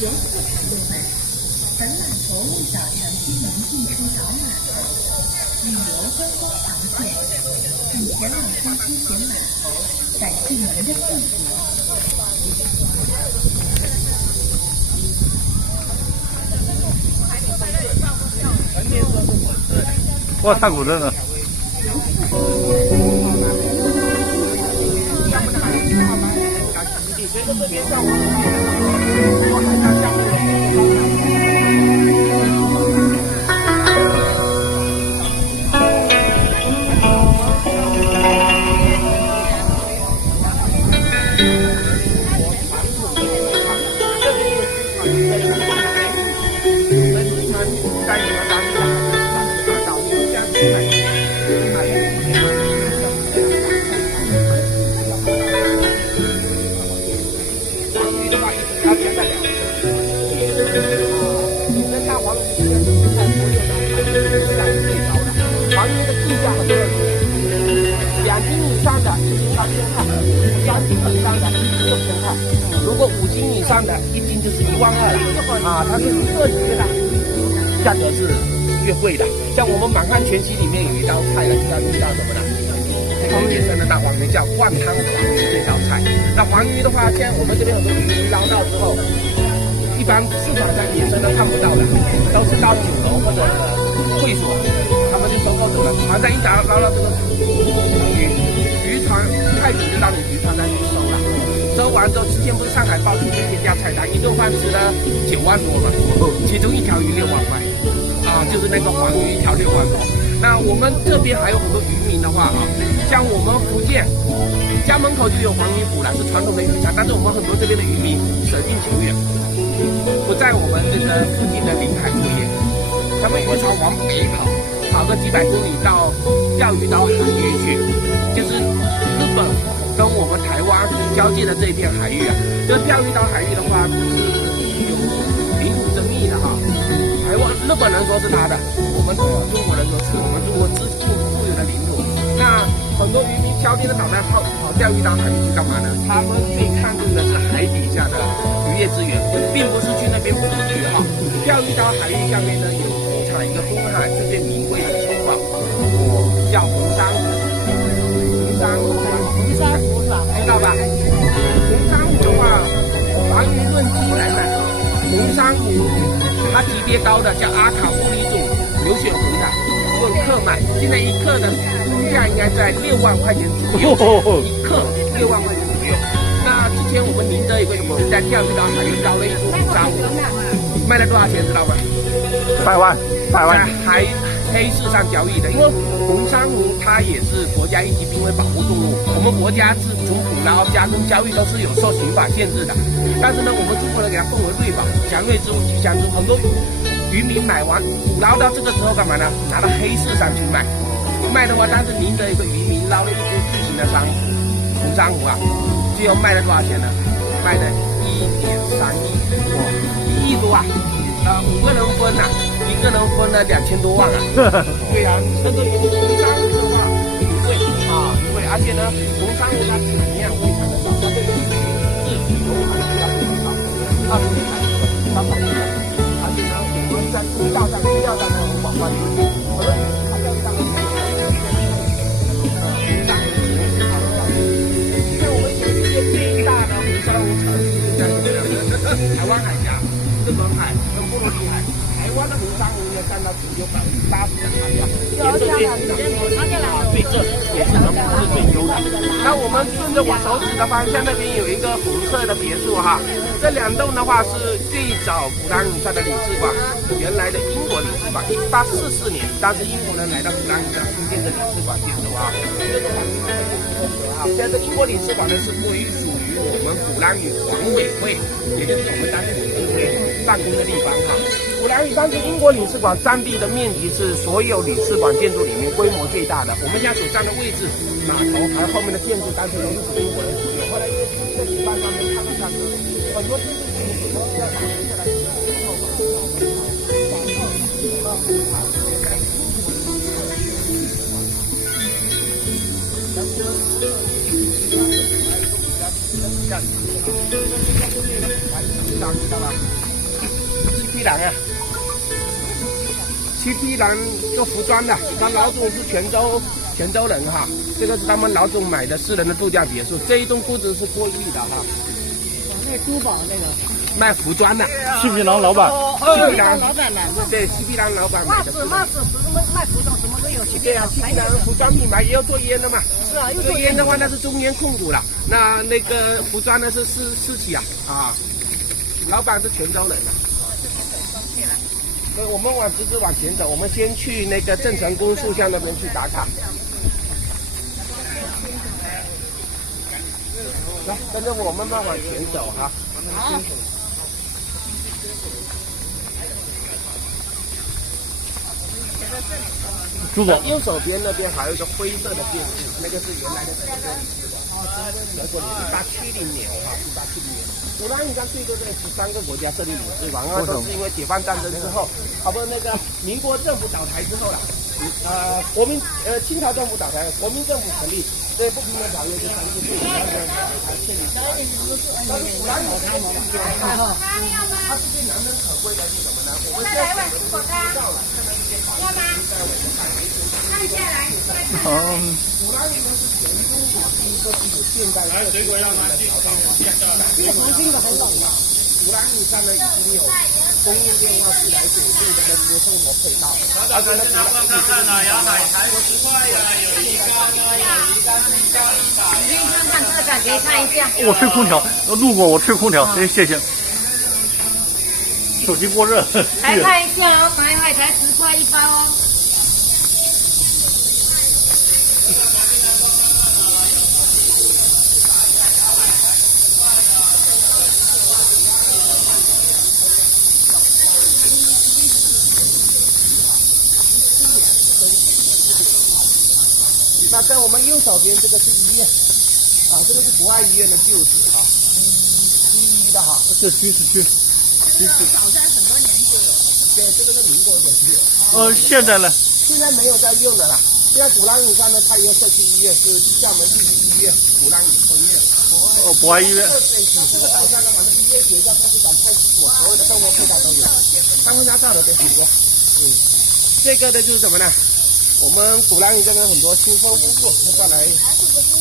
有请朋友们，本码头为早长居民进出岛码头，旅游观光航线，请前往新出前码头，感谢您的配合。哇，太古镇了。黄鱼的计价很特别，2斤以上的1斤8千块，3斤以上的1斤6千块，如果5斤以上的1斤就是1万2了啊！它是特约的，价格是越贵的。像我们满汉全席里面有一道菜呢，叫什么呢？黄野生的大黄鱼叫灌汤黄鱼这道菜。那黄鱼的话，现在我们这边很多渔民捞到之后，一般市场上野生的看不到的，都是到酒楼或者会所，他们就收购这个，船上一打捞到这个鱼，渔船太久就到你渔船上去收了，收完之后，之前不是上海报出天价菜单，一顿饭吃了9万多嘛，其中一条鱼6万块，啊，就是那个黄鱼一条6万多。那我们这边还有很多渔民的话啊，像我们福建家门口就有黄鱼捕了，是传统的渔场，但是我们很多这边的渔民舍近求远，不在我们这个附近的临海作业，他们渔船往北跑个几百公里到钓鱼岛海域去，就是日本跟我们台湾交界的这一片海域啊。这钓鱼岛海域的话是有领土争议的哈，台湾日本人说是他的，我们中国人说是我们中国自有的领土。那很多渔民消停的导弹跑钓鱼岛海域去干嘛呢？他们最看重的是海底下的渔业资源，并不是去那边捕鱼哈。钓鱼岛海域下面呢有出产一个东海最最名贵的珍宝，叫红珊瑚。红珊瑚知道吧？红珊瑚的话，黄鱼论斤来卖，红珊瑚它级别高的叫阿卡布里种流血红的，论克卖，现在1克的价应该在6万块钱左右，1克6万块钱左右。那之前我们宁德有个渔民在钓鱼岛海域捞了一只红珊瑚，卖了多少钱知道吗？100万，在黑市上交易的，因为红珊瑚它也是国家一级濒危保护动物，我们国家是从捕捞、加工、交易都是有受刑法限制的。但是呢，我们中国人给它奉为瑞宝，祥瑞之物吉祥之物，很多渔民买完捕捞到这个之后干嘛呢？拿到黑市上去卖，卖的话，当时宁德有个渔民捞了一只巨型的红珊瑚啊，最后卖了多少钱呢？卖了1.3亿，1亿多啊！5个人分呐，1个人分了2000多万啊！对啊，这个红珊瑚的话很贵啊，很贵，而且呢，红珊瑚它产量非常的少，它这个日流产量非常高，20年来300多万，而且呢，我们在饲料上呢有广泛的应用，可能它钓鱼上面因为我们全世界最大的红珊瑚产区就在这个台湾海峡、日本海跟波罗的海。台湾的红珊瑚呢，占到全球80%的产量，颜色最红的，最正，也是能是最优的。那我们顺着我手指的方向，那边有一个红色的别墅哈，这2栋的话是最早鼓浪屿上的领事馆，原来的英国领事馆，1844年，当时英国人来到鼓浪屿上新建的领事馆建筑啊。这个环境非常特色啊。现在这英国领事馆呢是属于我们鼓浪屿管委会，也就是我们当地领事会办公的地方哈。鼓浪屿当时英国领事馆占地的面积是所有领事馆建筑里面规模最大的。我们现在所站的位置，码头还有后面的建筑，当时都是英国人所有。后来因为在举办上面看了下去，很多建筑群体都在打下来之后，这样子，知道吧？七匹狼啊，七匹狼做服装的，他老总是泉州人哈，这个是他们老总买的私人的度假别墅，这一栋估值是过亿的哈。那珠宝那个卖服装的，七匹狼老板，七匹狼老板买的，对，七匹狼老板买的。帽子，什么卖服装什么都有。对啊，七匹狼服装品牌也有做烟的嘛。是啊，又做烟的话那是中烟控股了，那个服装呢是私企啊，老板是泉州人的。所以我们直直往前走，我们先去那个郑成功塑像那边去打卡。来，跟着我慢慢往前走哈。好。珠宝右手边那边还有一个灰色的建筑，那个是原来的德国领事的。德国1870年哈，1870年。古拉你看最多在13个国家设立领事馆，都是因为解放战争之后，那个民国政府倒台之后了，清朝政府倒台，国民政府成立，对不平等条约就3次对建立。但是古拉你看它是最难能可贵的是什么呢？我们现在到了，看到一些法律在我们海维修。古拉尼呢是全中国第一个具有现代设计的小岛湾，这个环境的很冷啊。古拉尼山呢已经有供应电话是来90度的那些生活配套，而且呢，看了有海苔10块的，有鱼竿啊，有鱼竿1张100。你看看这个，可以看一下。我吹空调，路过我吹空调，谢谢。手机过热。来看一下哦，买海苔10块1包哦。那在我们右手边这个是医院，这个是博爱医院的旧址哈，西医的哈，这区。早在很多年就有了。对，这个是民国的就有。现在呢？现在没有在用的啦。现在鼓浪屿上呢，它一个社区医院是厦门第一医院鼓浪屿分院。博爱医院。对，这个岛上的反正医院、学校、派出所、派出所，所有的生活配套都有。3分家照的对很多。这个呢就是什么呢？我们鼓浪屿这边很多新婚夫妇上来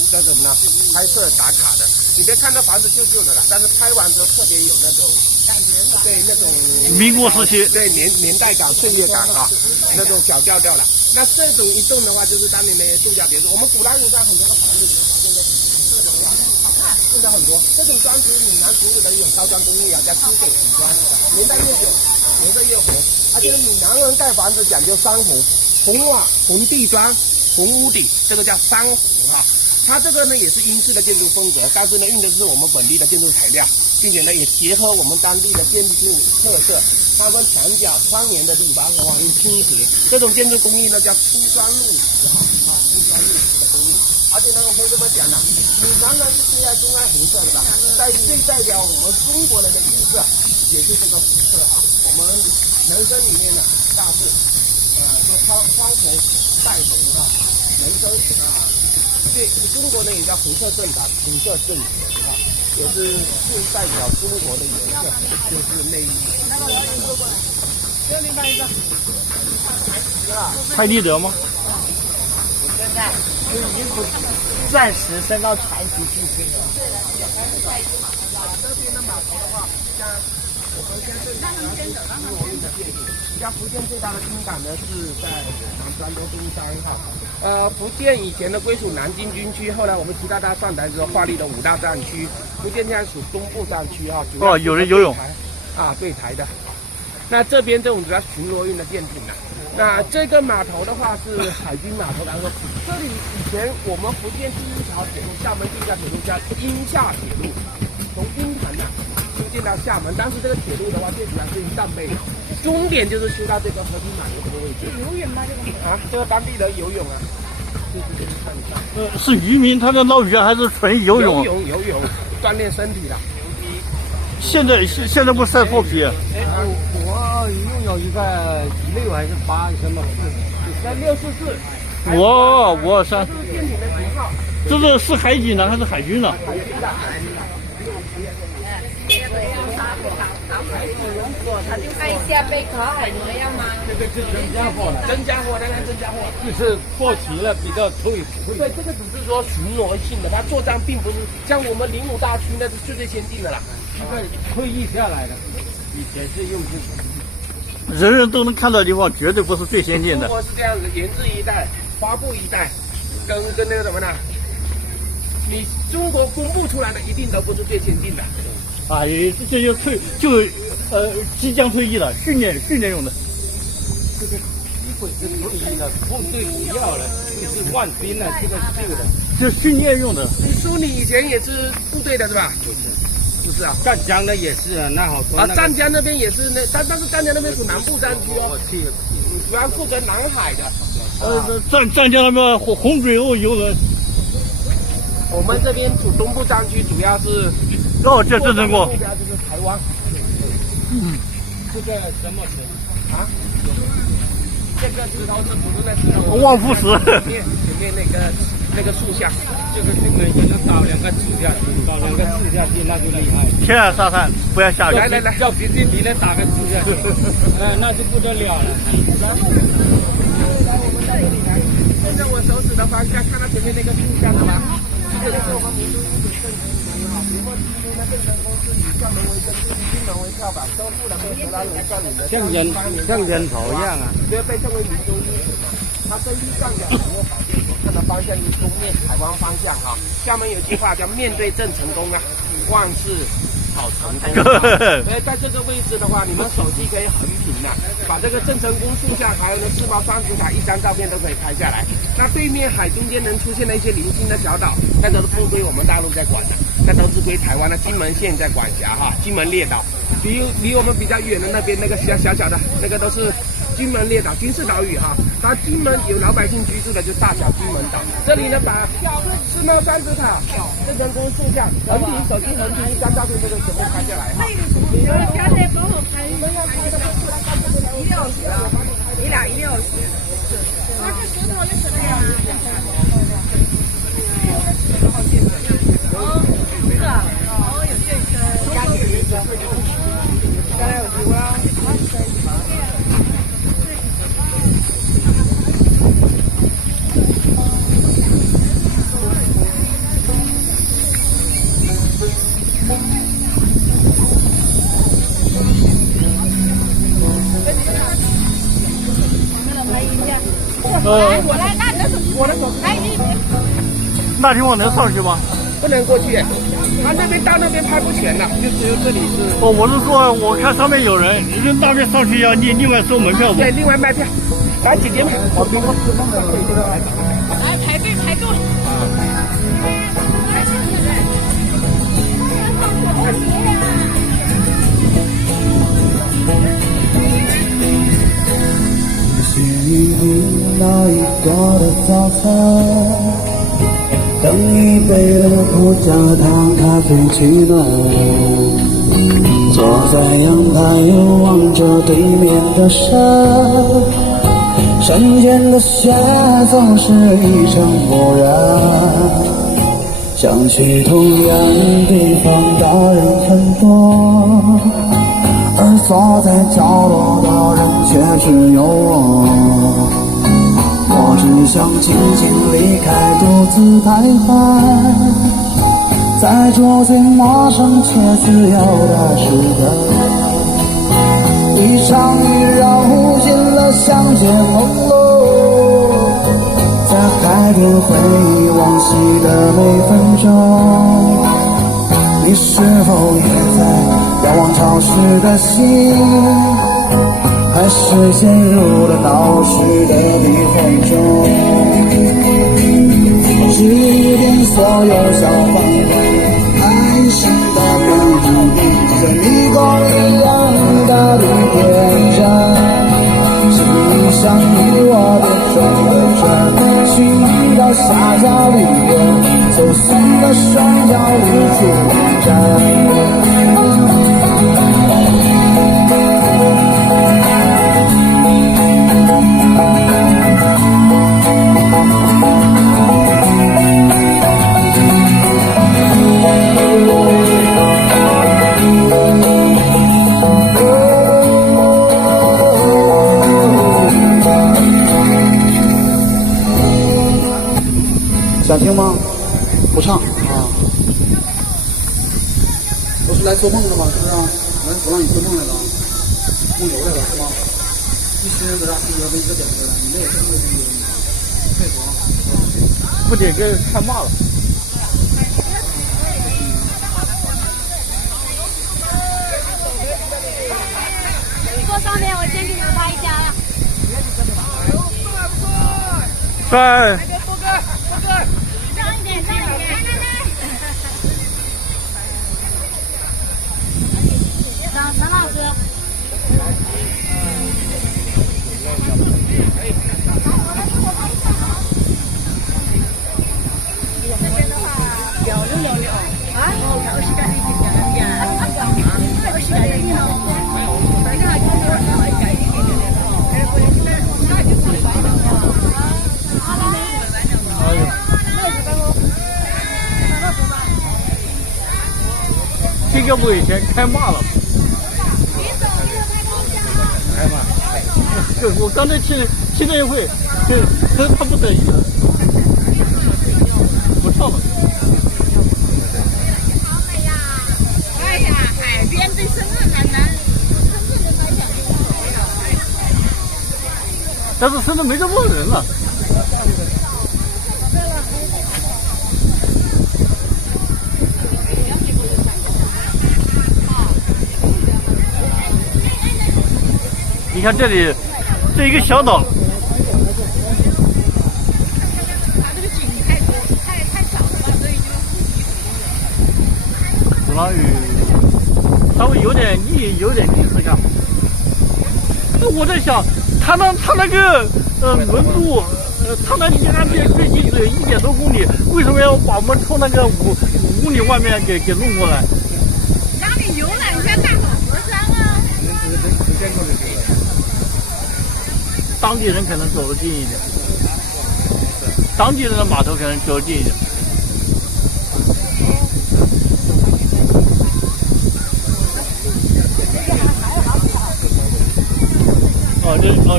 叫什么呢？拍摄打卡的。你别看那房子旧旧的了，但是拍完之后特别有那种感觉，对那种民国时期，对年代感、岁月感啊，那种小调调了。那这种一栋的话，就是当年的度假别墅。我们鼓浪屿上很多的房子，你会发现这种砖好看，现在很多这种砖是闽南独有的一种高端工艺啊，叫金水土砖，年代越久，颜色越红。而且闽南人盖房子讲究三红。红瓦、红地砖、红屋顶，这个叫三红哈。它这个呢也是英式的建筑风格，但是呢用的是我们本地的建筑材料，并且呢也结合我们当地的建筑特色。它们墙角窗沿的地方往倾斜，这种建筑工艺呢叫粗砖入石哈，粗砖入石的工艺。而且呢我可以这么讲呢，闽南人是最爱红色的吧，最代表我们中国人的颜色也是这个红色哈。我们人生里面呢大致。说双红带红哈，人生对中国呢也叫红色正蓝、红色正红哈，也是最代表中国的颜色，就是内衣。那个我给你说过来，这里买一个。拍立得吗？我现在就已经不暂时升到全级巨星了。对的，这边的码头的话，像我们现在福建最大的军港呢是在南山东东山哈。福建以前的归属南京军区，后来我们习大大上台之后划立了5大战区，福建现在属东部战区哈。有人游泳对台的。那这边这种主要巡逻运的舰艇啊。那这个码头的话是海军码头，然后这里以前我们福建第一条铁路，厦门第一条铁路叫阴厦铁路，从鹰潭出进到厦门。当时这个铁路的话，最主要是以上北，终点就是修到这个和平码头这个位置。游泳吗？这个这个当地人游泳啊。是渔民他在捞鱼啊，还是纯游泳？游泳，锻炼身体的。现在不晒破皮？我拥有一个6还是8什么644。我3。这是舰艇的型号。这是海警呢还是海军呢？海军的。看一下贝壳还怎么样吗？这个是增加货了，增加货，当然增加货。就是过期了比较脆。对，这个只是说巡逻性的，它作战并不是像我们05大区那是最先进的啦。这个退役下来的，以前是用这个。人人都能看到的地方，绝对不是最先进的中。国是这样子，研制一代，发布一代，跟那个什么呢？你中国公布出来的一定都不是最先进的。啊，这即将退役了，训练用的。这个基本是退役了，部队不要了，就是换兵了，这个旧的。这训练用的。你说你以前也是部队的是吧？不是啊，湛江的也是啊，那好多。湛江那边也是但是湛江那边属南部战区哦，主要负责南海的。湛江那边洪水后游轮。我们这边属东部战区，主要是这郑成功。目标就是台湾。这个什么石啊？这个石头是普通的石头。望夫石。前面那个塑像，这个每个人倒2个指下去，倒2个指下去，那就厉害。天然沙滩，不要下雨。来，要比这比人打个指下去，那就不得了了。现在我手指的方向，看到前面那个塑像了吗？这个是我们民族一种证明啊。比如说今天的郑成功是以校门为根，金门为跳板，收复了被荷兰人占领的像人头一样啊，所以被称为民族英雄嘛。他根据上角掌握宝剑所看的方向是东面台湾方向哈。厦门有句话叫面对郑成功啊，万事好成功。所以在这个位置的话，你们手机可以横屏啊，把这个郑成功塑像还有呢4包双子塔一张照片都可以拍下来。那对面海中间能出现的一些零星的小岛，那都是不归我们大陆在管的，那都是归台湾的金门县在管辖哈。金门列岛，离我们比较远的那边那个小的那个都是金门列岛军事岛屿哈。它金门有老百姓居住的，就大小金门岛。这里呢，把4号双子塔、郑成功塑像横屏手机横屏一张照片，这个全部拍下来哈。现在帮我拍160，你俩160。那个石头是什么呀？是啊，有这个加铁一个。刚才有机会啊。我来，那你的我的手，来你。那地方能上去吗？不能过去，他那边到那边拍不全的，就只有这里是。哦，我是说，我看上面有人，你说那边上去要另外收门票不？对，另外卖票。来，姐姐们，我给我指梦的来排队排队。那一过的早餐，等一杯的苦加糖咖啡取暖，坐在阳台望着对面的山，山间的雪总是一尘不染，想去同样地方的人很多，而坐在角落的人却只有我。我只想静静离开，独自徘徊在桌最陌生却自由的时刻。一场雨揉进了相见朦胧，在海边回忆往昔的每分钟。你是否也在遥望潮湿的心，还是陷入了闹市的迷惑中？指点所有小房爱心的门，在迷宫一样的绿点上，心上与我的转了转，寻到下角绿园，走散的双脚离出站。想听吗？不唱啊。都是来做梦的吗？是不是啊？我让你做梦来了，梦游来了是吗？一群人在那唱歌，被一个点歌了，你那也是这个原因。佩服啊！不点歌太骂了。坐上面，我先给你们拍一下了。帅。上一点，上一点。陈老师。这边的话，聊聊啊，我是干这个危险开骂了。开骂。对，我刚才听那一会，他不得意了，不唱了。好美呀！哎呀，海边对深圳男真正的来讲，但是深圳没这么多人了。你看这里，这一个小岛，它这个景太小了吧，所以就鼓浪屿稍微有点历史感。我在想，它那个轮渡，它那离岸边最近只有1点多公里，为什么要把我们从那个5公里外面给弄过来？让你游览一下大好河山啊！当地人可能走得近一点，当地人的码头可能走得近一点。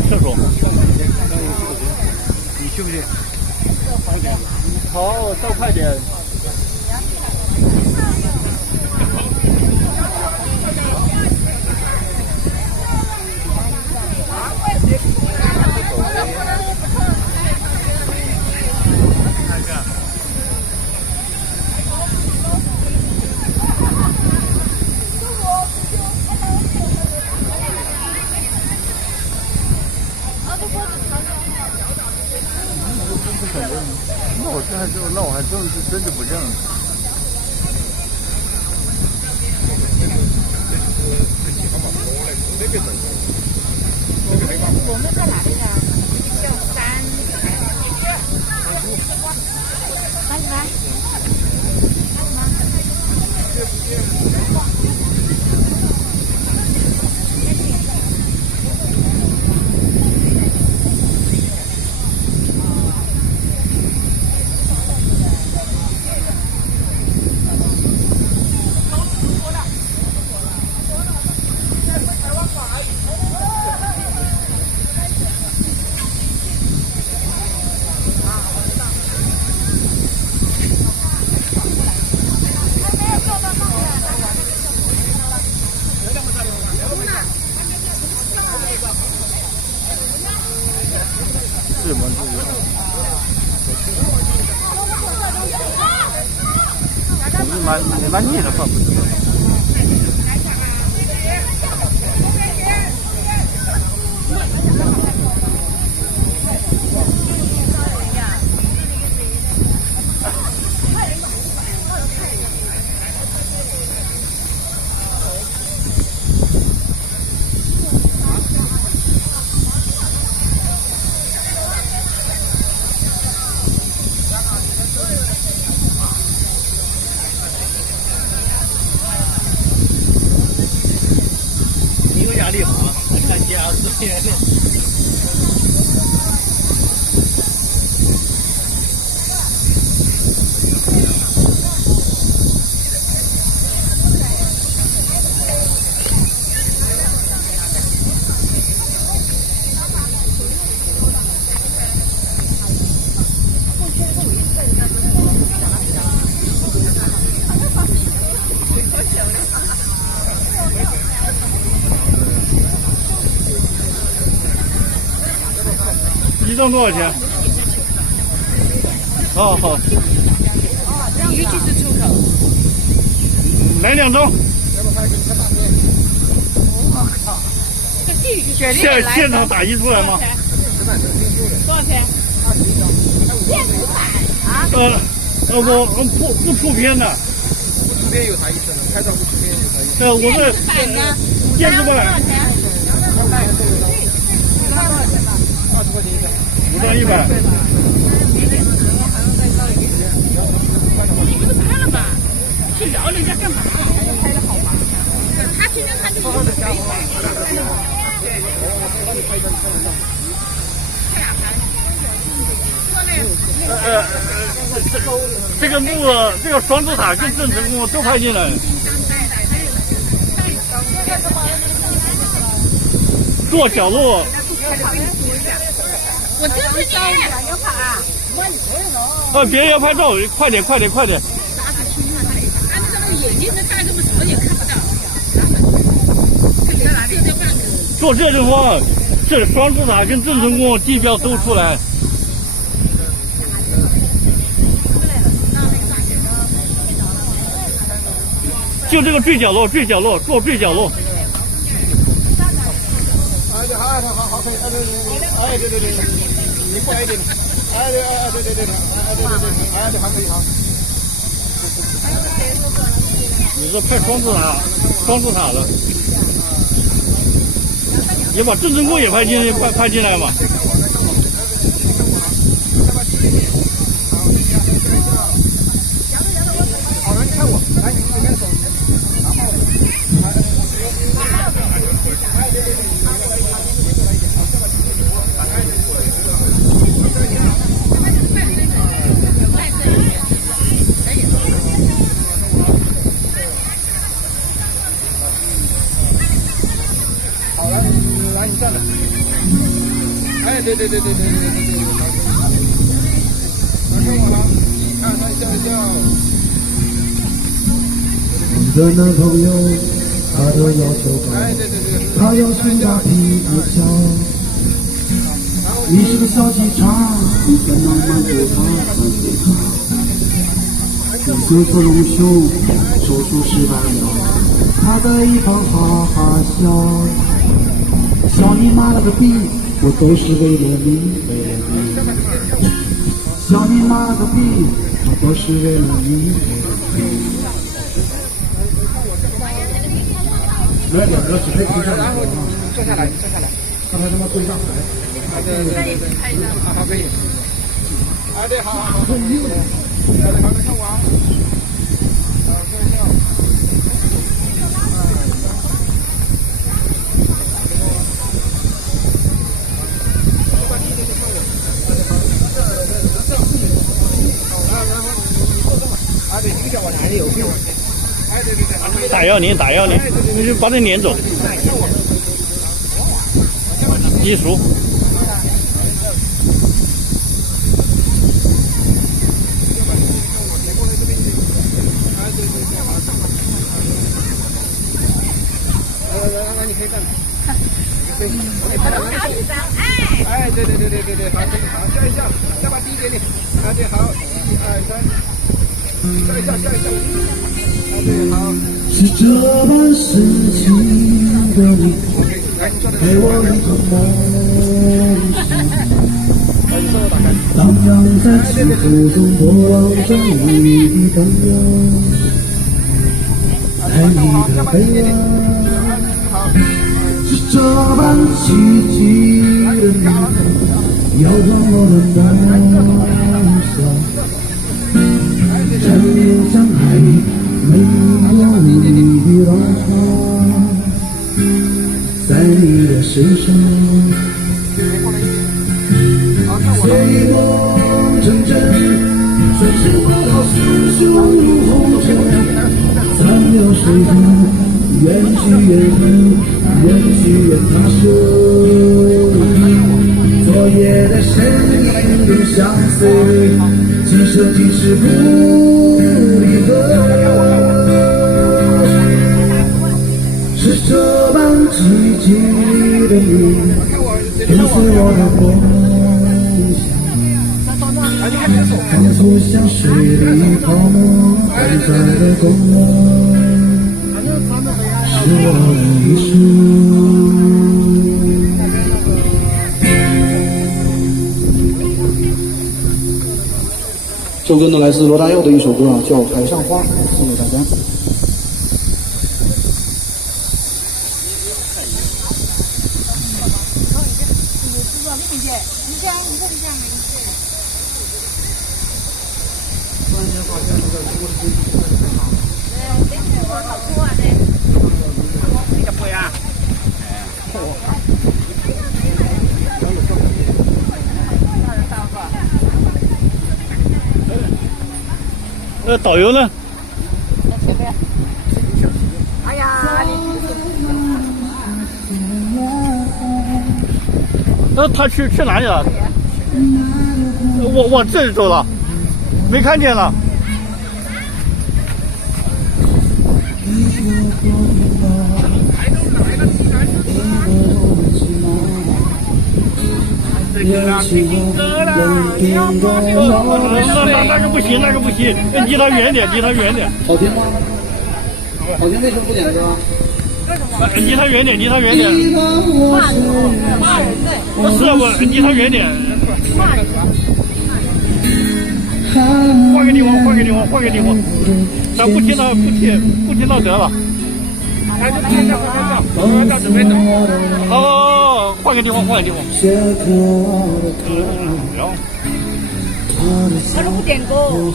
厕所。你去不去？好，再快点。那我还真是不认了。我们在哪里呀？叫三是吗？蛮腻的，放不住。压力好，看家子天天。张多少钱？哦，好。尤其是出口。来2张。现场打印出来吗？多少钱？现500啊？我不出片的。出片有啥意思呢？拍照不出片有啥意思？我们电子版。多少钱？5张100。你不是拍了吗？去聊人家干嘛？拍的好吗？他天天看这个没拍。这个木这个双子塔跟郑成功都拍进来了。坐角落。我支持你。要跑啊！别人要拍照，快点！按照那个眼镜能戴着，什么也看不到。做这种话，这双子塔跟郑成功地标都出来。就这个最角落，坐最角落。好，可以，对，你快一点，对，还可以好。你这拍双子塔了，也把郑成功也拍进来嘛。好了，你看我，来，你这边走。好了，来你站着。对，看我了，看他笑一笑。我的男朋友，他的要求高，他要求大屁股翘。你是个小鸡肠，一天到晚对他。色色隆胸，手术失败了，他在一旁哈哈笑。笑你妈了个逼，我都是为了你。笑你妈了个逼，我都是为了你。来2个只配跪下来，然后坐下来，看他他妈跪上台。对，好，可以。对，好，好，看我啊。对，一个脚往哪里有？对，打扰您，你就把他撵走。技术。来，你可以站着。对，拍两张。对，好，笑一笑，下巴低一点点。对，好，1、2、3，笑一笑。对，好。是这般深情的你，给我一个梦想，荡漾在幸福中，多望着你的灯光，爱你的悲哀，是这般奇迹的你，摇晃我的梦想，缠绵像海没有你的浪花，在你的身上，随梦成真，算是波涛汹汹如红尘，残流水中，缘聚缘分，缘聚缘他生。昨夜的身影永相随，今生今世不离合。是这般寂寂的你，跟随我的梦仿佛像水里泡沫，短暂的光芒，是我的一生。这首歌呢，来自罗大佑的一首歌啊，叫《海上花》，送给大家。导游呢？哎呀，他去哪里了？我这里走了，没看见了。那个不行，那个不行，离他远点，离他远点。好听吗？好听为什么不点歌？离他远点，离他远点。骂人的，不是我，离他远点。骂人。换个地方，换个地方，换个地方。咱不听了，不听了得了。来，就拍照，拍照，准备走。哦，换个地方，换个地方。他说不点歌。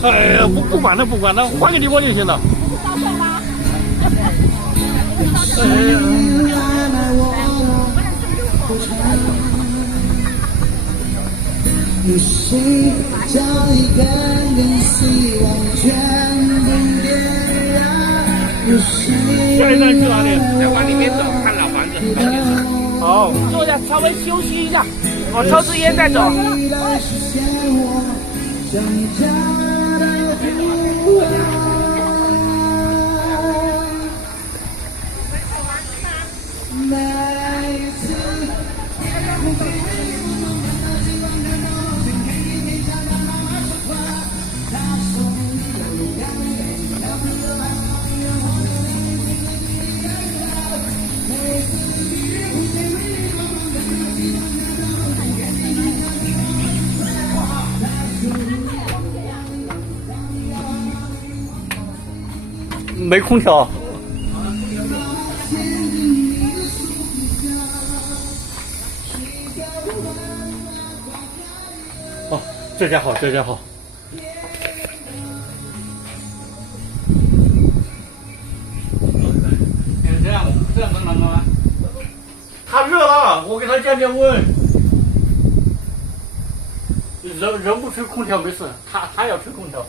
哎呀，不管了，不管了，换个地方就行了。搭讪吗？哎呀。你心将一根根希望全部点燃。下一站去哪里？再往里面走，看老房子。好，坐下，稍微休息一下，我抽支烟再走。没空调。哦，这家好，这家好。这样能吗？他热了，我给他降降温。人不吹空调没事，他要吹空调。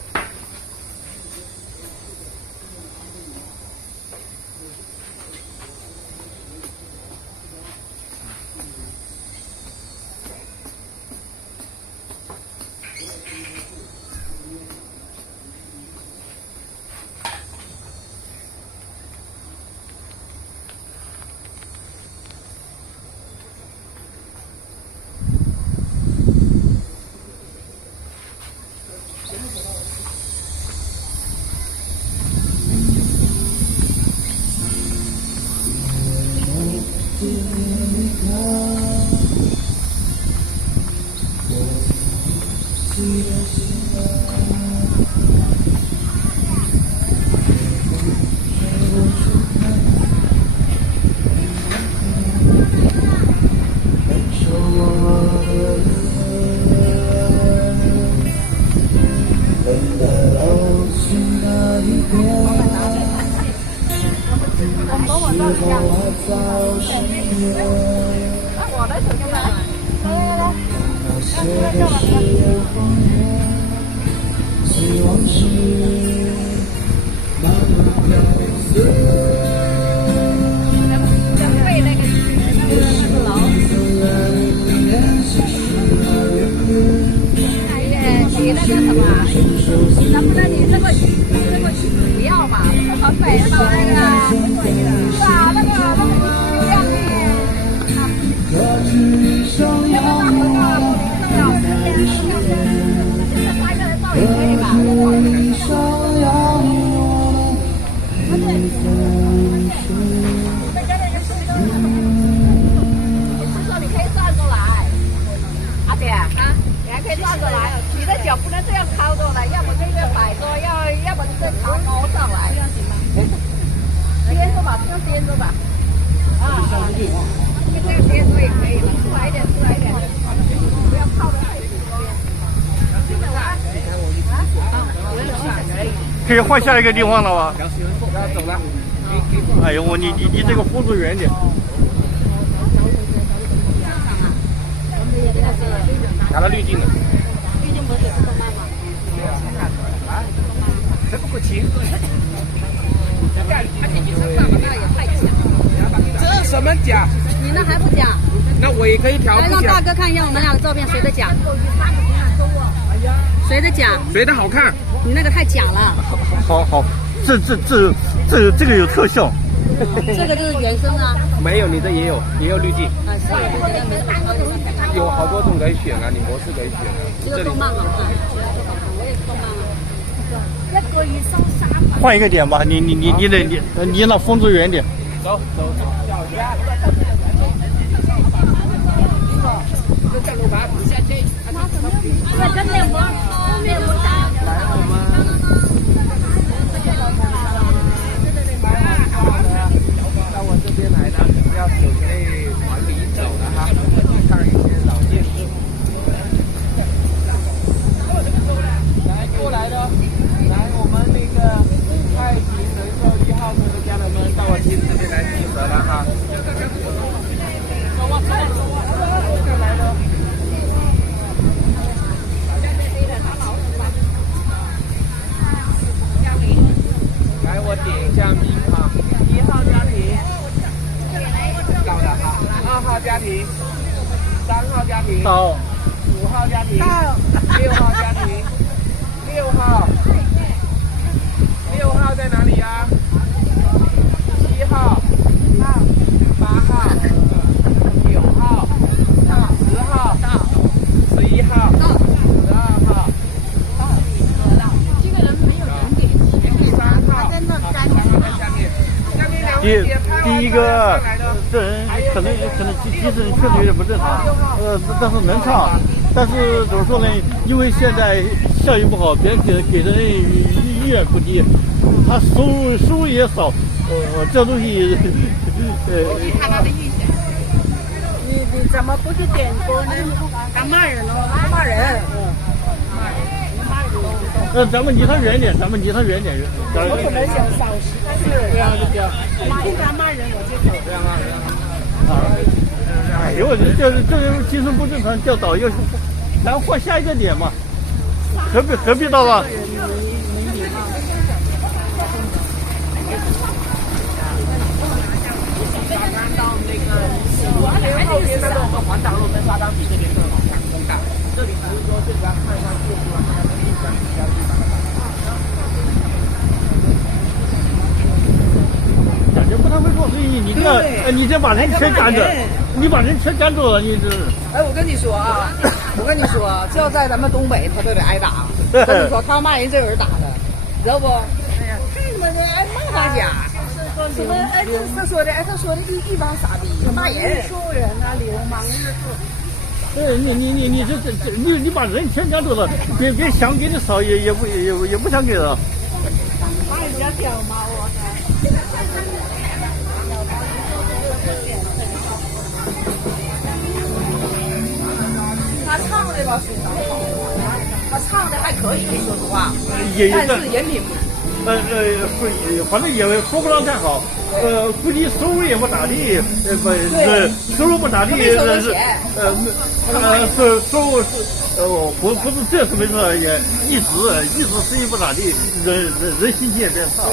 个10点多吧。这个10点多也可以了，出来一点，不要泡的太久。可以换下一个地方了吧？要走了。哎呦，你这个风速远点。拿到滤镜了。毕竟不是这么慢嘛。这不够轻。而且你身上的那也太假了。这什么假？你那还不假？那我也可以调来让大哥看一下我们俩的照片，谁的假？谁的假？谁的好看？你那个太假了。好，这个有特效。这个就是原生啊。没有，你这也有滤镜。啊，是有这个没有。有好多种可以选啊，你模式可以选啊。这个动漫好看，我也是动漫啊。1個月收3。换一个点吧，你那风速远点。走，叫家。这路吧，你下去。这个面膜啥？到我这边来呢，要准备往里走了哈，看一些老建筑。来过来的，来我们那个太平人寿1号车的家人们，到我亲这边来集合了哈。来的。来，我点一下名哈，1号家庭，到了哈，2号家庭，3号家庭，到5号家庭，6号家庭，6号，6号在哪里呀？7号，8号，9号，10号，11号，12号。第一个，这人可能精神确实有点不正常，但是能唱，但是怎么说呢？因为现在效益不好，别人给人意愿不低，他收入也少，这东西，看他的意见。你怎么不去点歌呢？他骂人了，骂人。咱们离他远点，我可能想少10，但是这样就这样。经常骂人我就走。这样啊。哎呦，这人精神不正常，叫导游，咱换下一个点嘛，何必到了？后边那个我们环岛路跟沙滩比这边更好更大，这里只是说这个看上去是吧？感觉不太会做生意，你这把人全赶走，你把人全赶走了，你这。哎，我跟你说啊，这要在咱们东北，他都得挨打。我跟你说，他骂人这有人打他，知道不？哎呀，太他妈的，哎骂他家，什么哎他说的一帮傻逼，骂人。说人啊，流氓日子。对你把人全赶走了，别想给你少也不想给了。骂人家屌毛我他唱的吧，非常好，他唱的还可以，说实话，但是人品反正也说不上太好，估计收入也不咋地，收入不咋地，收入不是这次没事，也一直生意不咋地，人心情也变差。对。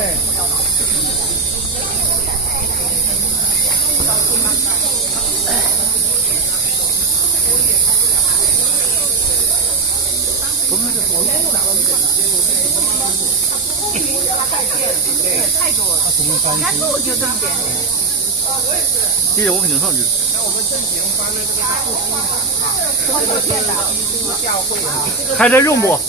今天我肯定上去。那我们正前方的这个是复兴堂啊，这个是教会啊，还在用不？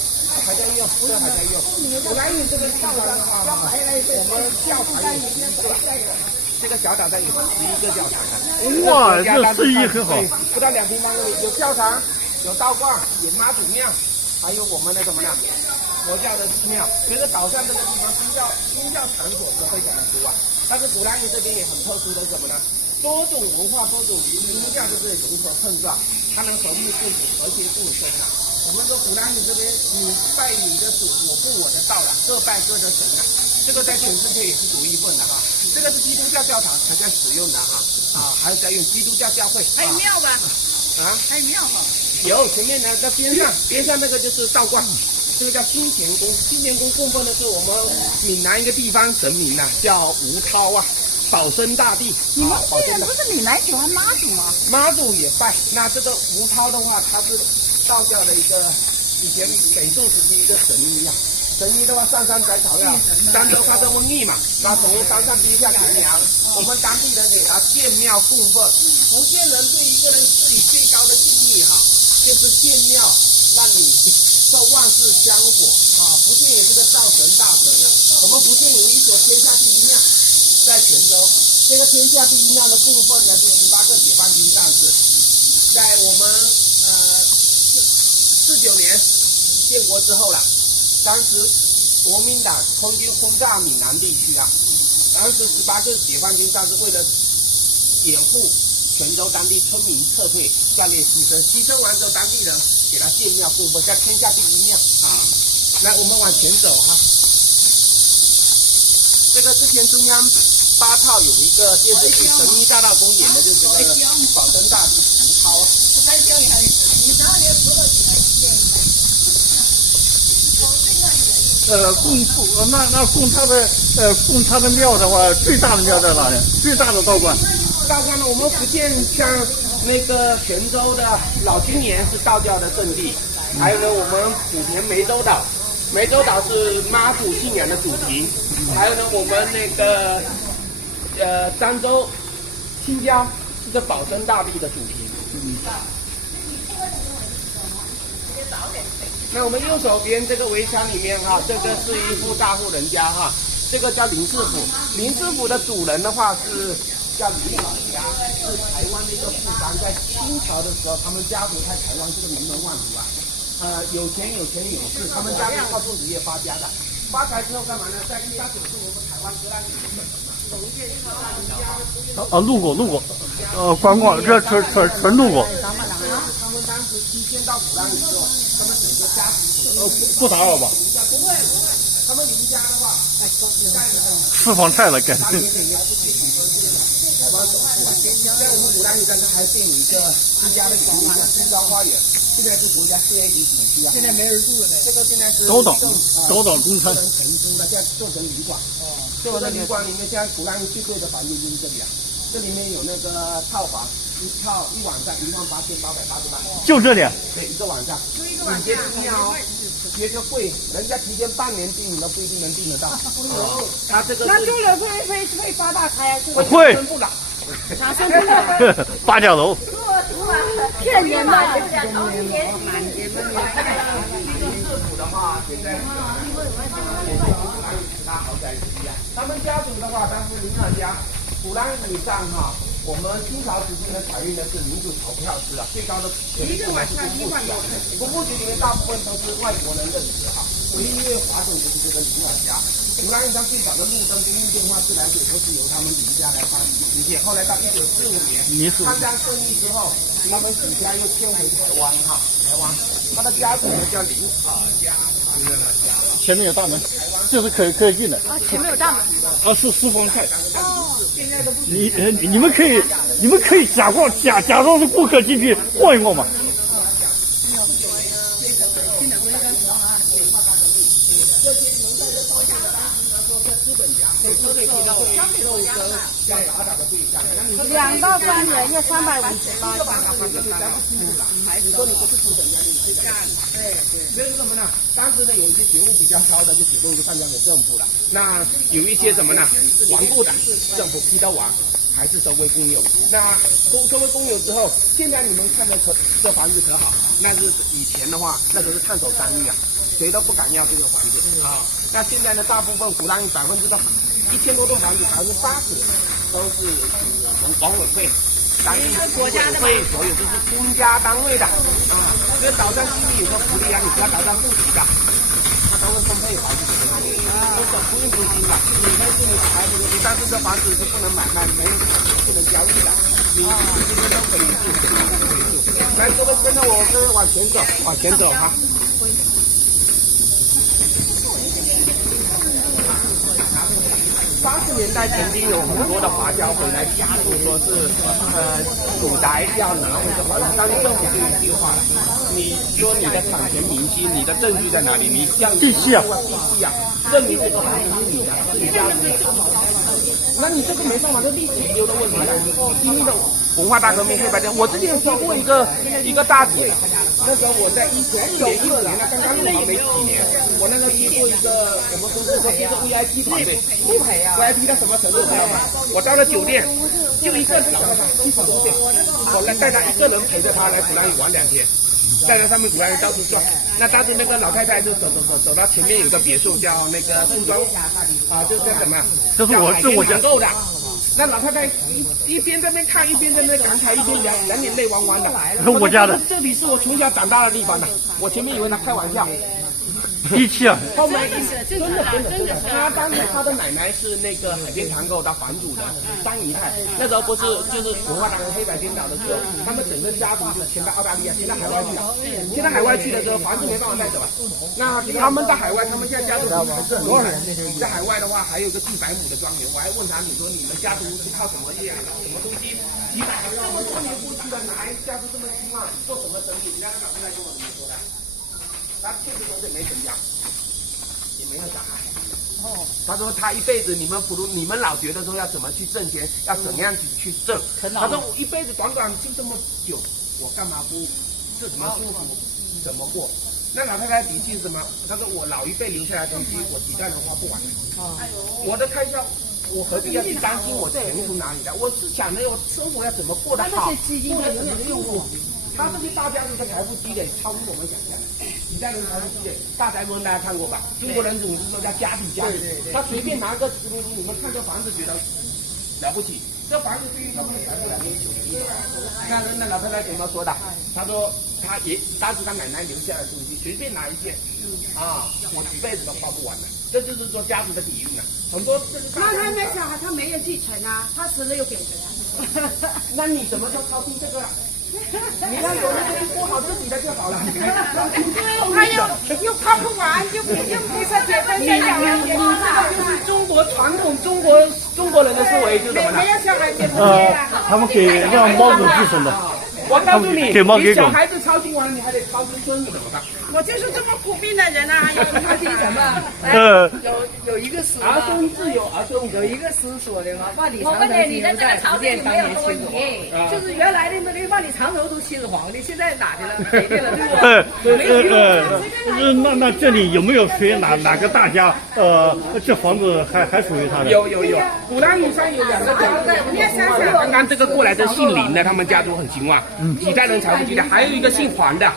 还在用，这还在用。我来你这个地方的话，我们教堂有11个，这个小岛上有11个教堂的。哇，这生意很好。不到2平方公里，有教堂，有道观，有妈祖庙，还有我们的什么呢？佛教的寺庙。所以说岛上这个地方宗教场所是非常的多啊。但是鼓浪屿这边也很特殊的是什么呢？多种文化、多种宗教在这里融合碰撞，它能和睦共处、和谐共生啊。我们说鼓浪屿这边，你拜你的主，我步我的道了，各拜各的神啊。这个在全世界也是独一份的哈。这个是基督教教堂才在使用的哈，还有在用基督教教会。还有庙吧？还有庙哈？有，前面呢，在边上那个就是道观。这个叫新田宫，新田宫供奉的是我们闽南一个地方神明呐，叫吴涛啊，保生大帝。你们这人不是闽南喜欢妈祖吗？妈祖也拜。那这个吴涛的话，他是道教的一个以前北宋时期一个神医啊。神医的话，上山采草药，漳州发生瘟疫嘛，他从山上逼下田粮，我们当地人给他建庙供奉。福建人对一个人赐予最高的敬意哈，就是建庙，让你说万事香火啊！福建也是个造神大神啊。我们福建有一所天下第一庙，在泉州。这个天下第一庙的供奉呢，是18个解放军战士，在我们49年建国之后了。当时国民党空军轰炸闽南地区啊，当时18个解放军战士为了掩护泉州当地村民撤退，壮烈牺牲，牺牲完之后，当地人给他建庙供奉，叫天下第一庙啊。来，我们往前走哈。这个之前中央8套有一个电视剧《神医大道公》演的就是这个保生大帝吴涛啊。供他的庙的话，最大的庙在哪里？最大的道观。道观呢，我们福建像那个泉州的老君岩是道教的圣地，还有呢，我们莆田湄洲岛，湄洲岛是妈祖信仰的主题，还有呢，我们那个漳州青椒是个保生大帝的主题。那我们右手边这个围墙里面哈，这个是一户大户人家哈，这个叫林氏府。林氏府的主人的话是叫林老家，是台湾的一个富商，在清朝的时候，他们家族在台湾是个名门望族啊，有钱有势，他们家是靠种植业发家的。发财之后干嘛呢？在1890我们台湾荷兰路过，观光这纯路过。他们当时迁到鼓浪屿之后，他们整个家族不打扰吧？不会，他们林家的话，私房菜了，改成。在我们鼓浪屿当中还建有一个私家的景区，叫苏州花园，现在是国家4A级景区啊。现在没人住了呢。这个现在是高档中餐。承租的，现在做成旅馆。做成旅馆里面，现在鼓浪屿最贵的房间就是这里啊。这里面有那个套房，一套一晚上18888。就这里？对，一个晚上。你别订哦，别个贵，人家提前半年订，你都不一定能订得到。他这个那住了会发大财啊？会。不老。长生不老。8角楼。骗人的。政府的话，现在大豪宅区啊。他们家族的话，当时林老家鼓浪屿上哈，我们清朝时期呢采用的是民主投票制啊，最高的权力部门是工部局，工部局里面大部分都是外国人任职哈，唯一一位华种就是这个林老家。鼓浪屿上最早的路灯跟运电话自来水都是由他们林家来发理解，后来到1945年抗战胜利之后，他们许家又迁回台湾哈，他的家族呢叫林家。前面有大门，这是可以进的。啊，前面有大门。啊，是私房菜。哦，你们可以假装是顾客进去逛一逛嘛。2到3人要358。你说你不是资本家，你可以干。对，这是什么呢？当时呢有一些觉悟比较高的，就主动上交给政府了。那有一些什么呢？顽固的，政府批得完，还是收归公有。那收归公有之后，现在你们看的这房子可好？那是以前的话，那都是探手山芋啊，谁都不敢要这个房子啊。那现在呢，大部分鼓浪屿1000多栋房子，80%都是我们管委会。当地国家的会所有都是公家单位的啊，这岛上基地有个福利啊，你只要岛上户籍的，他都会分配房子给你。不用租金的，你可以自己买这个，但是这房子是不能买卖，没有不能交易的，你这边都可以住，可以住。来，各位跟着我是往前走，往前走哈。80年代曾经有很多的华侨回来加入，说是祖宅要拿回这房子，但是政府就一句话了，你说你的产权明晰，你的证据在哪里？你要地契啊，地契啊，证明这个房子是你的，是你家的。那你这个没办法，这历史遗留的问题了。经历了文化大革命、黑白电，我之前接过一个大姐，那时候我在14年、15年，那刚刚入行没几年，我那时候接过一个我们公司说接个 VIP 团队，VIP 到什么程度知道吗？我到了酒店，就一个老太太70多岁，我来带她一个人陪着她来鼓浪屿玩2天。带着他们鼓浪屿到处转，那当时那个老太太就走到前面有个别墅叫那个树庄，啊，就叫什么？这是我抢购的。那老太太一边在那看，一边在那感慨，一边两眼泪汪汪的。我家的，这里是我从小长大的地方呢。我前面以为他开玩笑。地契啊！后面真的，他当时他的奶奶是那个海边团购的房主的3姨太，那时候不是就是文化大革命黑白颠倒的时候，他们整个家族就迁到澳大利亚，迁到海外去了。迁到海外去的时候，房子没办法带走了。那他们到海外，他们现在家族还是很多人。在海外的话，还有个100亩的庄园。我还问他，你说你们家族是靠什么业啊？什么东西？几百这么多年过去了，哪一家族这么兴旺？做什么生意？你看他老太太跟我怎么说的？他70多岁没成家，也没有小孩。他说他一辈子，你们老觉得说要怎么去挣钱，要怎样子去挣。他说我一辈子短就这么久，我干嘛不这怎么舒服怎么过？那老太太底气是什么？他说我老一辈留下来的东西，我几代人花不完的。我的开销，我何必要去担心我钱从哪里来？我是想着我生活要怎么过得好，过得怎么幸福。他这些大家族的财富积累超乎我们想象，几代人财富积累，大宅门大家看过吧？中国人总是说叫家底家底，他随便拿个石头你们看这房子觉得了不起，这房子对于他们来说那老太太怎么说的？她说当时她奶奶留下来的东西，随便拿一件，啊，我一辈子都花不完的。这就是说家族的底蕴了，很多。那他没小孩，他没有继承啊，他死了又给谁啊？那你怎么就操心这个？你看有人就过好自己的就好了。他又花不完，又不是结婚生小孩，你这个就是中国传统中国人的思维，就是什么呢？没有小孩结不结啊？他们给让猫狗继承的。我告诉你，给猫给狗，小孩子操心完了，你还得操心孙子怎么办？我就是这么苦命的人啊！还有操心什么？有一个师儿孙自有儿孙福。有一个师说的嘛，万里我问你，你的这个朝福建廷没有多疑，就是原来的那个万里长城都秦始皇的，现在哪去了？谁去了？对不？那这里有没有谁哪个大家这房子还属于他的？有，鼓浪屿上有2个家，刚刚这个过来的姓林的，他们家族很兴旺，几代人财富积累，还有一个姓黄的，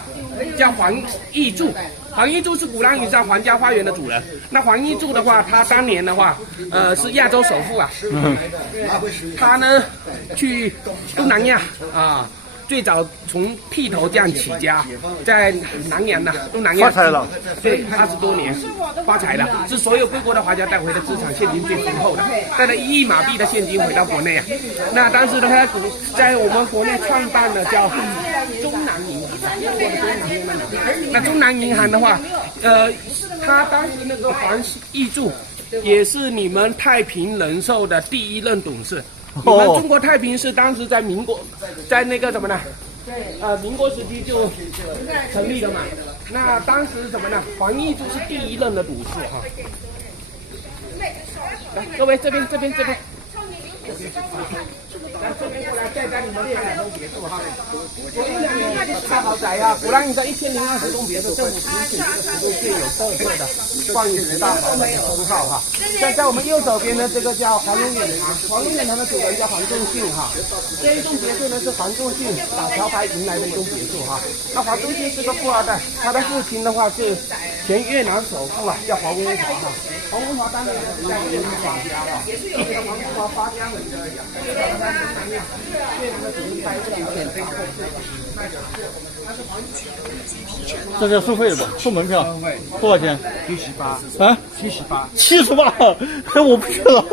叫黄义柱。黄义柱是鼓浪屿上皇家花园的主人。那黄义柱的话，他当年的话，是亚洲首富啊。他呢去东南亚啊，最早从剃头匠起家，在南洋呢，东南亚发财了，对，20多年发财了，是所有归国的华侨带回的资产现金最丰厚的，带了1亿马币的现金回到国内啊。那当时呢，他在我们国内创办了叫中南银行，那中南银行的话，他当时那个黄义柱也是你们太平人寿的第1任董事。你们中国太平是当时在民国，在那个什么呢？民国时期就成立了嘛。那当时什么呢？黄义柱是第1任的董事哈。来，各位这边。来这边过来，带你们看栋别墅哈。我有2年大豪宅啊，鼓浪屿在1020栋别墅，政府评选这个最有特色的冠10大豪宅的称号哈。在我们右手边的这个叫黄龙远堂，黄龙远堂的主人叫黄仲信哈。这一栋别墅呢是黄仲信打桥牌赢来的一栋别墅哈。那黄仲信是个富二代，他的父亲的话是前越南首富啊，叫黄文华哈。黄文华当年在越南发家了，黄文华发家很这样，越南的主力拍这两片被扣，这叫收费的吧？收门票？多少钱78啊？78，我不去了。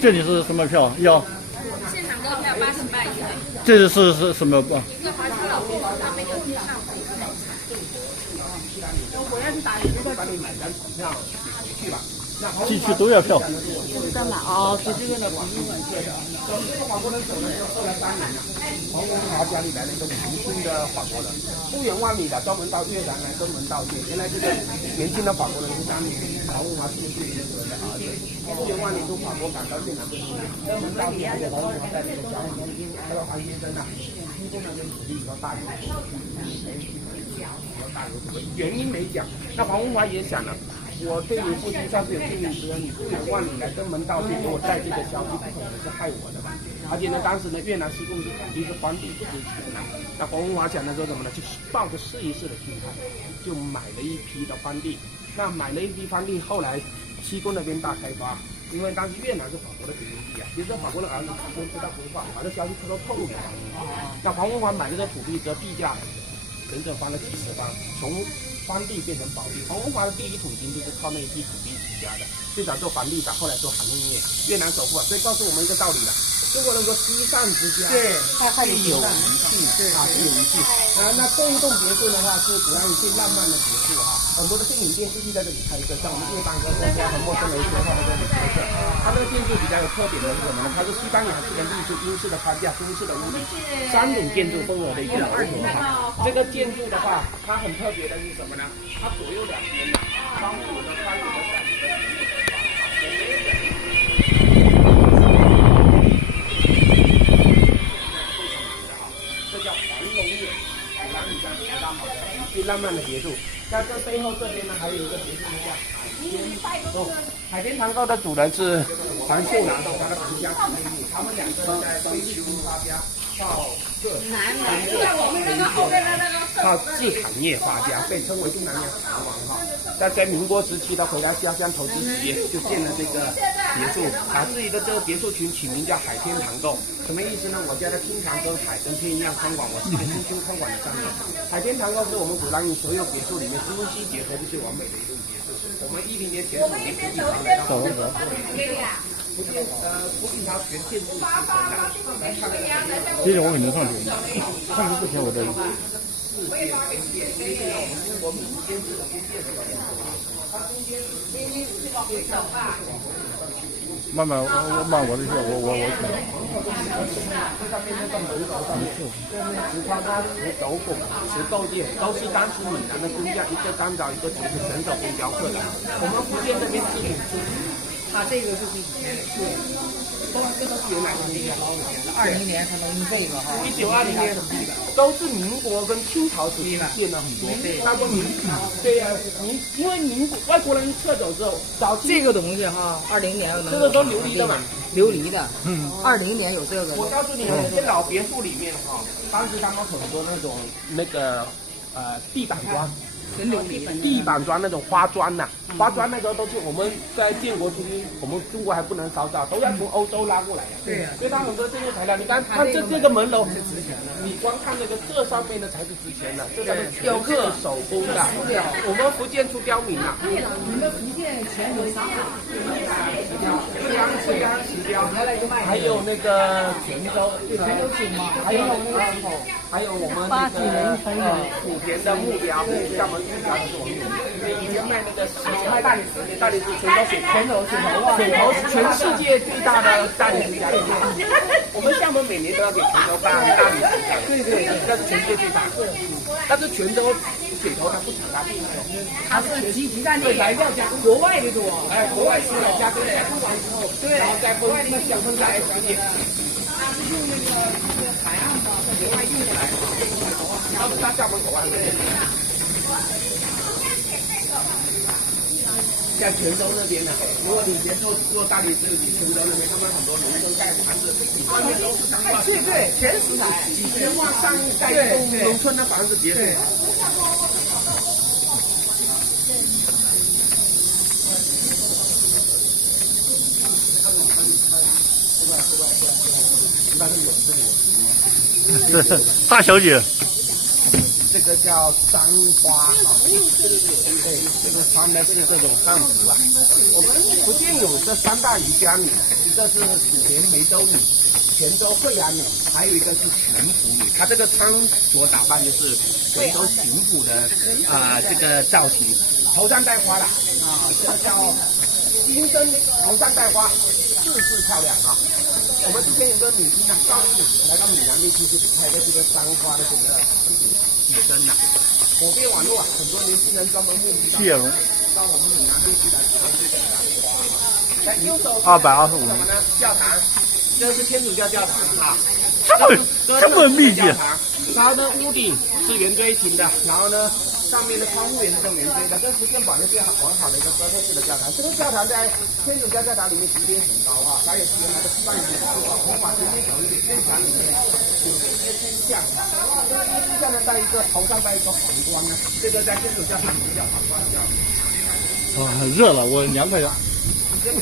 这里是什么票？要现场购票88一个，这是什么票？一个华侨老公上面有地上火车奶茶。我要去打一个帮你买张船票去吧。进去都要票。干嘛？哦，是这个的。这个法国人走了之后，后来3年了，黄文华家里来了一个年轻的法国人，不远万里的专门到越南来登门道歉。原来这个年轻的法国人是当年黄文华出去一个人的儿子，不远万里从法国赶到越南登门道歉，而且黄文华带了一个小女儿，他说黄先生啊，新中那边土地要大有原因没讲，那黄文华也想了。我对你父亲算是有尽力之恩，你不远万里来登门道歉，给我带这个消息，不可能是害我的吧？而且呢，当时呢，越南西贡是土地是荒地不值钱的。那黄文华想的说什么呢？就是抱着试一试的心态，就买了一批的荒地。那买了一批荒地，后来西贡那边大开发，因为当时越南是法国的殖民地啊，其实法国的儿子都知道文化，把这消息偷偷透露给黄文华。那黄文华买了这土地之后，地价整整翻了几10番，从荒地变成宝地。黄文华的第一桶金就是靠那一批土地起家的，最早做房地产，后来做航运业，越南首富啊。所以告诉我们一个道理了，中国人说积善之家，对，还必有余庆啊，必有余庆。那这一栋别墅的话是古兰最浪漫的别墅啊，很多的电影电视剧在这里拍摄，像我们叶丹哥说很陌生的一些话在这里拍摄。它这个建筑比较有特点的是什么呢？它是西班牙式的立式、英式的框架、中式的屋顶，3种建筑风格的一个融合哈。这个建筑的话，它很特别的是什么呢？它左右两边窗户的翻有的闪的。这叫黄龙院，南里山非常好的最浪漫的别墅。在这背后这边呢，还有一个别墅叫海天堂购的主人是黄秀兰和他的同乡陈美女，他们2个在东西发家，靠自产业发家，被称为东南亚茶王哈。在民国时期，他回来家乡投资企业，就建了这个别墅，把自己的这个别墅群起名叫海天堂购。什么意思呢？我家的天堂跟海跟天一样宽广，我是一个心胸宽广的商人。海天堂购是我们鼓浪屿所有别墅里面中西结合的最完美的一栋别墅。我们10年前5年福建来到福建它全建筑来看那个。这个我肯定上去，上去之前我这里。慢慢我的事，我去。这上面那个门楼上面，石花岗、石斗拱、石构件，都是当时闽南的工匠一个单凿一个竹子整手工雕刻的。我们福建这边是他这个是第几年？这都是原来的那个20年才能一辈子哈。1920年都是民国跟清朝时期建了很多。他说对呀，因为民国外国人撤走之后，早期这个东西哈，20年能。这个都琉璃的嘛，琉璃的。20年有这个。我告诉你，这些老别墅里面哈，当时他们很多那个地板砖。地板砖那种花砖呐，花砖那个都是我们在建国初期，我们中国还不能烧造，都要从欧洲拉过来的。对呀，所以它很多这些材料，你看它这个门楼是值钱的，你光看这上面的才是值钱的，这都是雕刻手工的。我们福建出刁民啊，你们福建全有啥？翠安石雕，还有那个泉州青嘛，还有那个还有我们那个莆田的木雕，厦门木雕是我们以前卖那个卖大理石，大理石全都水头，全世界最大的大理石家里面，我们厦门每年都要给泉州办大理石奖，对，那是全世界最大的。但是泉州水头它不产大理石，它是集战力，材料加工国外的多，国外是加工完之后，对，然后再分在世界。它是用那个海岸嘛，在国外运过来，它是在厦门口岸这边。像泉州那边呢，如果你以前做大理石，去泉州那边，他们很多农村盖房子，外面都是当花，对对，全食材，几千万上亿盖一栋农村的房子别墅。大小姐，这个叫簪花啊，对，这个穿的是这种汉服啊。我们福建有这三大渔家女，一个是莆田梅州女，泉州惠安女，还有一个是巡抚女。她这个穿着打扮就是泉州巡抚的这个造型，头上戴花了啊，这个叫金身头上戴花，四世漂亮啊。我们之前有个女星啊，赵丽颖来到闽南地区就拍的这个簪花的这个写真呐，火遍网络啊，很多年轻人专门目的到我们闽南地区来穿这个簪花。在右手225什么呢？教堂，这是天主教教堂啊，这么密集。它的屋顶是圆锥形的，然后呢，上面的窗户也是这种圆锥的，这是福建保留最完好的一个哥特式的教堂。这个教堂在天主教教堂里面级别很高啊，它也是原来的西班牙的罗马天主教殿堂里面有这些柱像，这个柱像呢在一个头上戴一个皇冠呢，这个在天主教堂里面叫皇冠教。很热了，我凉快点。天主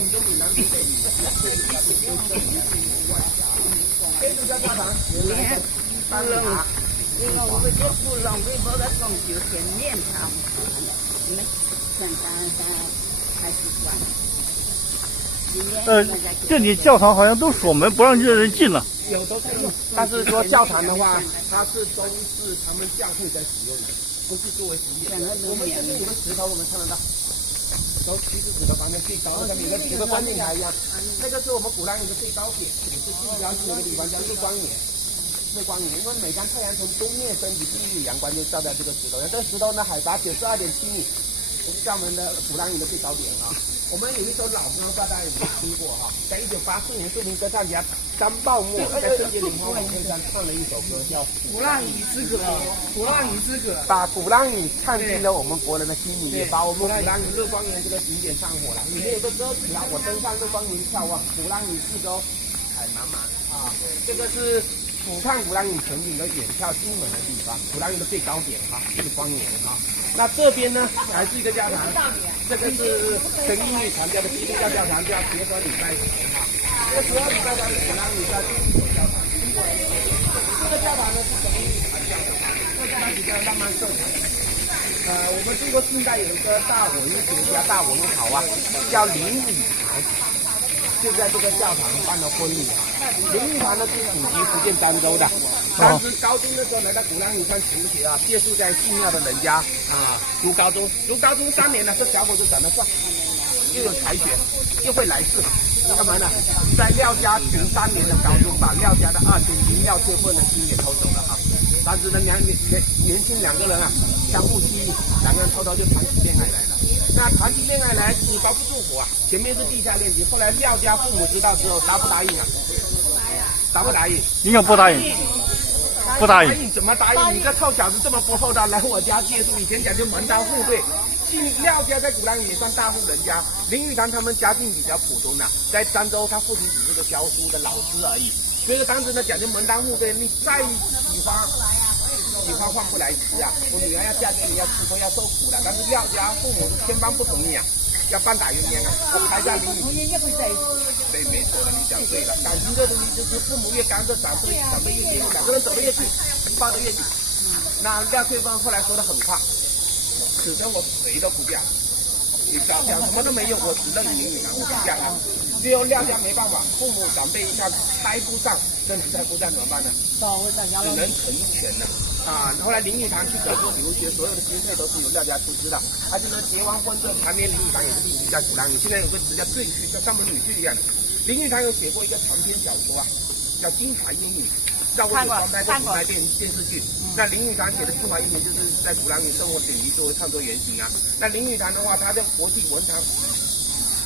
教教堂原来的三塔。因为我们这不浪费包的装修前面它，像开始关。这里教堂好像都锁门，不让这人进了。有都可以，但是说教堂的话，它是都是他们教会在使用的，不是作为实验。我们这边有个石头，我们看得到，都其实指的旁边最高的，有个观景台一样，那个是我们鼓浪屿的最高点，也是最标志的一个地方，叫日光岩。日光岩，因为每当太阳从东面升起，第一缕阳光就照在这个石头上。这个石头呢，海拔92.7米，是厦门的鼓浪屿的最高点啊。我们有一首老歌，不知道大家有没有听过哈？在1984年，著名歌唱家张爆墨在世界联欢晚会上唱了一首歌，叫《鼓浪屿之歌》。鼓浪屿之歌，把鼓浪屿唱进了我们国人的心里，也把我们鼓浪屿日光岩这个景点上火了。里面有个歌词啊，我登上日光岩眺望，鼓浪屿四周海茫茫啊，这个是。俯瞰鼓浪屿全景的远眺金门的地方，鼓浪屿的最高点哈，日光岩哈。那这边呢，还是一个教堂，这个是神韵律传教的基督教教堂，叫协和礼拜堂哈。这个协和礼拜堂是鼓浪屿的第一所教堂。这个教堂呢是神韵律传教的，这个教堂比较浪漫色彩。我们中国近代有一个大文学家、大文豪啊，叫林语堂。就在这个教堂办了婚礼啊。林语堂呢是祖籍福建漳州的，当时高中的时候来到鼓浪屿上求学啊，借宿在寺庙的人家啊读高中3年了，这小伙子长得帅，又有才学，又会来事，干嘛呢？在廖家读3年的高中，把廖家的2千金廖翠凤的心给偷走了啊。当时的年轻2个人啊，相互吸引，2个人偷偷就谈起恋爱来了。那谈起恋爱来，纸包不住火啊！前面是地下恋情，后来廖家父母知道之后，答不答应啊？答不答应？应该不答应。不答应？怎么答应？你这臭小子这么不厚道，来我家借宿，以前讲究门当户对。廖家在鼓浪屿也算大户人家，林语堂他们家境比较普通的，在漳州他父亲只是个教书的老师而已。所以说当时呢讲究门当户对，你再喜欢换不来吃啊！我女儿要嫁给你，要吃喝要受苦的。但是廖家父母是千般不同意啊，要半打鸳鸯啊！我抬下林语，对，没错了，你讲对了。感情这东西就是父母越干涉，长辈越坚固，2个人走得越近，抱得越紧。那廖翠芬后来说得很快，此生我谁都不嫁，你讲什么都没用，我只认林语堂，我不嫁了。最后廖家没办法，父母长辈一看拆不上，真的拆不上怎么办呢？只能成全了。后来林语堂去德国留学，所有的经费都是由廖家出资的。而且呢，结完婚之后，谈年林语堂也是一直在鼓浪屿。现在有个词叫赘婿，像上门女婿一样的。林语堂有写过一个长篇小说啊，叫《金牌英语》，让我有翻拍过电视剧。那林语堂写的《金牌英语》就是在鼓浪屿生活点滴作为创作原型啊。那林语堂的话，他在国际文坛，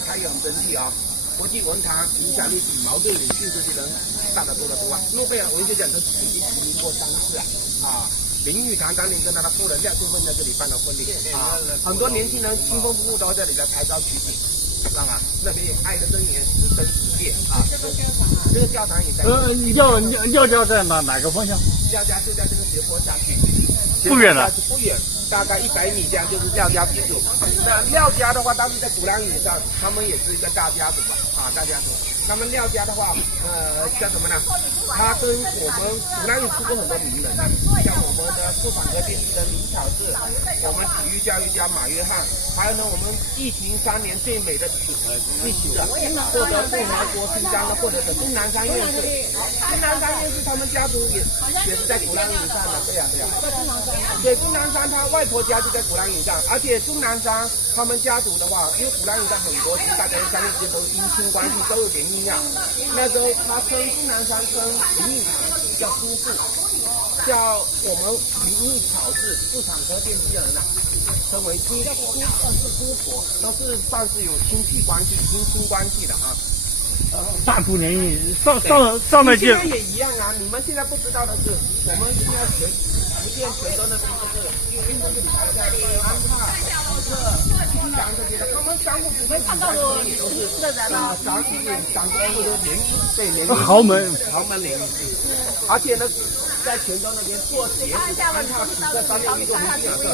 他也很争气啊。国际文坛影响力比茅盾、鲁迅这些人大得多得多啊！诺贝尔文学奖都曾经提名过3次啊！林语堂当年跟他的夫人廖翠芬在这里办了婚礼啊，很多年轻人新婚夫妇都在这里来拍照取景，知道吗？那边爱的真言10生10变啊。这个教堂也在。廖家在哪个方向？廖家就在这个斜坡下去，不远了。不远，大概100米这样就是廖家别墅。那廖家的话，当时在鼓浪屿上，他们也是一个大家族吧，啊，大家族。他们廖家的话，叫什么呢？他跟我们鼓浪屿出过很多名人，像我们的妇产科电机的林巧稚，我们体育教育家马约翰，还有呢，我们疫情3年最美的艺术的，获得共和国勋章的，或者是钟南山院士。钟南山院士他们家族也是在鼓浪屿上的，对呀。对，钟南山他外婆家就在鼓浪屿上，而且钟南山他们家族的话，因为鼓浪屿上很多，其实大家都相信这都是姻亲关系，都有联姻啊。那时候他跟钟南山跟林语堂叫夫妇，叫我们林语巧稚妇产科电机人啊，称为姑婆，都是算是有亲戚关系、姻亲关系的啊。大姑联姻，上面现在也一样啊。你们现在不知道的是，我们现在福建泉州那边就是因为这里还在安踏、福特、新阳这些的，他们相互之间看到的也都是长官或者联姻，对联姻豪门联姻，而且呢，在泉州那边做鞋子，安踏、福特、361个红星尔克，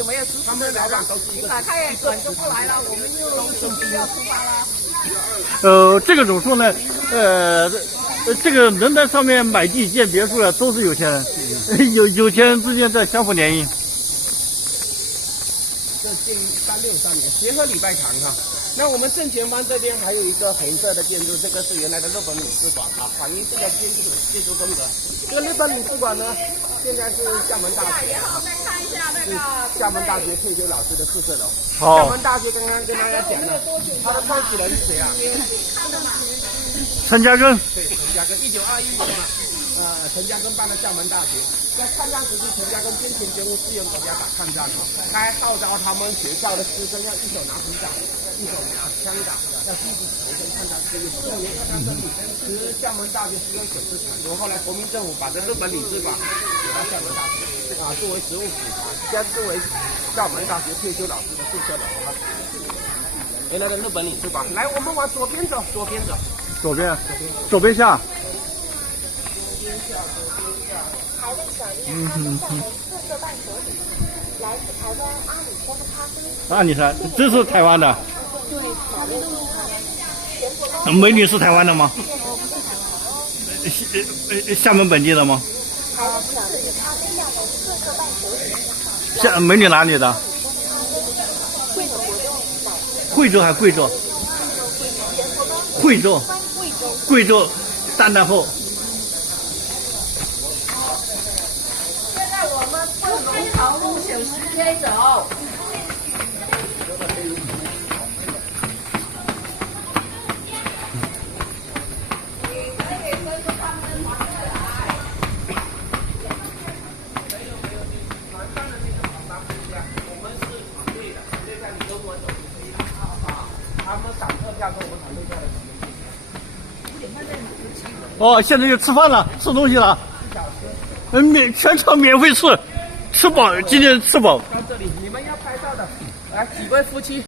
他们的老板都是一个。打开转就过来了，我们又准备要出发了。这个怎么说呢？这个能在上面买地建别墅的都是有钱人，有钱人之间在相互联姻。这建于363年，协和礼拜堂哈。那我们正前方这边还有一个红色的建筑，这个是原来的日本领事馆啊，反映这个建筑风格。这个日本领事馆呢，现在是厦门大学啊，是厦门大学退休老师的宿舍楼。厦门大学刚刚跟大家讲了，它的创始人是谁啊？陈嘉庚。对，陈嘉庚，1921年嘛，陈嘉庚办了厦门大学。在抗战时期，陈嘉庚捐钱捐物支援国家打抗战啊，他还号召他们学校的师生要一手拿笔杆，一手拿枪杆，要积极投身抗战事业。6年抗战胜利，其实厦门大学实验损失惨重。后来国民政府把这日本领事馆给到厦门大学啊，作为职务补偿，现在作为厦门大学退休老师的宿舍楼啊。原来的日本领事馆，来，我们往左边走，左边下。阿里山，这是台湾的。对，美女是台湾的吗？厦门本地的吗？美女哪里的？惠州还贵州？贵州丹丹后。现在我们不龙塘路90街走。哦，现在就吃饭了，吃东西了。全场免费吃饱，今天吃饱。到这里，你们要拍照的，来几位夫妻。